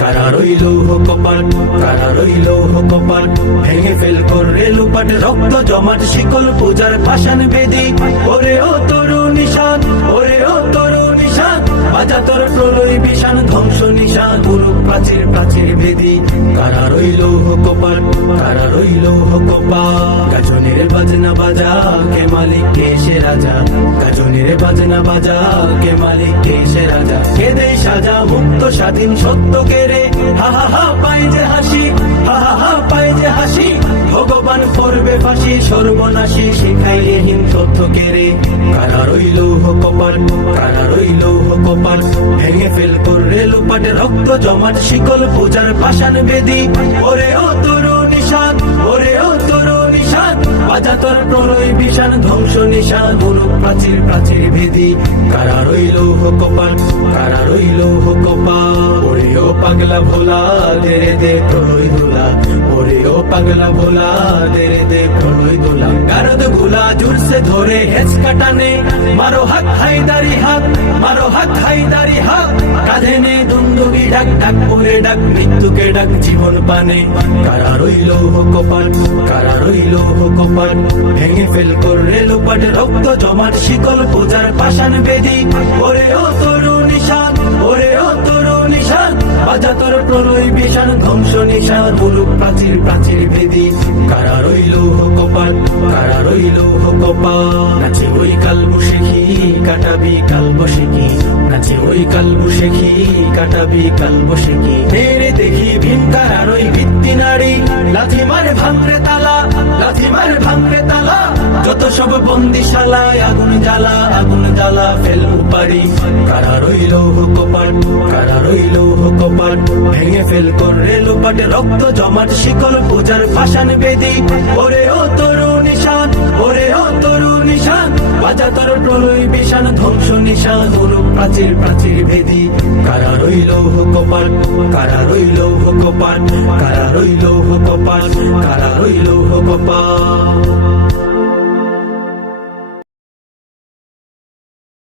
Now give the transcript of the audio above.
কারা রইল কপাল কারা রইল কপাল। ভেঙে ফেল করে লুপাট, রক্ত জমাট, শিকল পূজার পাশান বেদি। ওরে ও তরু নিশান ওরে ও তরু নিশান বাজা তোর প্রলয় বিশান ধ্বংস নিশান গুরু প্রাচীর প্রাচীর বেদি কারা রইল কপাল কারা রইল কপাল গাজনের বাজনা বাজা, কে মালিক, কে সে রাজা? গাজনের বাজনা বাজা, কে মালিক, কে সে রাজা? কে দেই সাজা, মুক্ত, স্বাধীন, সত্য কেরে হা হা হা পাই যে হাসি, হা হা হা যে হাসি। ভগবান করবে ফাঁসি, সর্বনাশী, শিখাইলে হিম তথ্য কেরে কারা রইল কপাল রইল কপাল ভেঙে ফেল করলে লোপাটে রক্ত জমাট, শিকল পূজার পাশান বেদি। ওরে ও তরু নিশান, ওরে ও তরু নিশান বাজা প্রলয় বিশান ধ্বংস নিশান গুরু প্রাচীর প্রাচীর ভেদি। কারা রইল কপাল কারা রইল কপাল ওরে ও পাগলা ভোলা, দে দে, প্রলয় ও পাগলা ভোলা দে দে প্রলয় দোলা। গারদগুলা জুরসে ধরে হেচ কাটানে। মারো হাত হাইদারি হাত মারো হাত হাইদারি হাত কাঁধে নে দুন্দুবি ডাক ডাক করে ডাক, মৃত্যুকে ডাক জীবন পানে। কারা রইল কপাল, কারা রইল কপাল? ভেঙে ফেল করে লোপাট, রক্ত জমাট, শিকল পূজার পাশান বেদি। প্রলয় বিশান ধ্বংস নিশান মুলুক প্রাচীর প্রাচীর বেদি কারা রইল কপাল, কারা রইল কপাল? নাচে ওই কাল বসেখি কাটাবি কাল বসে কি নাচে ওই কাল বসেখি কাটাবি কাল বসে কি মেরে দেখি ভীম কারার ওই ভিত্তি নারী। লাথি মারে ভাঙরে তালা, লাথি মারে ভাঙরে তালা। যত সব বন্দিশালায় আগুন জ্বালা আগুন জ্বালা ফেল পারি কারা রইল কপাল কারা রইল কপাল ভেঙে ফেল করে লোপাটে রক্ত জমাট শিকল পূজার পাশান বেদি। ওরে ও তরু নিশান ওরে ও তরু নিশান বাজা তোর প্রলয় বিশান ধ্বংস নিশান গুরু প্রাচীর প্রাচীর ভেদি কারা রইল কপাল কারা রইল কপাল কারা রইল কপাল কারা রইল কপাল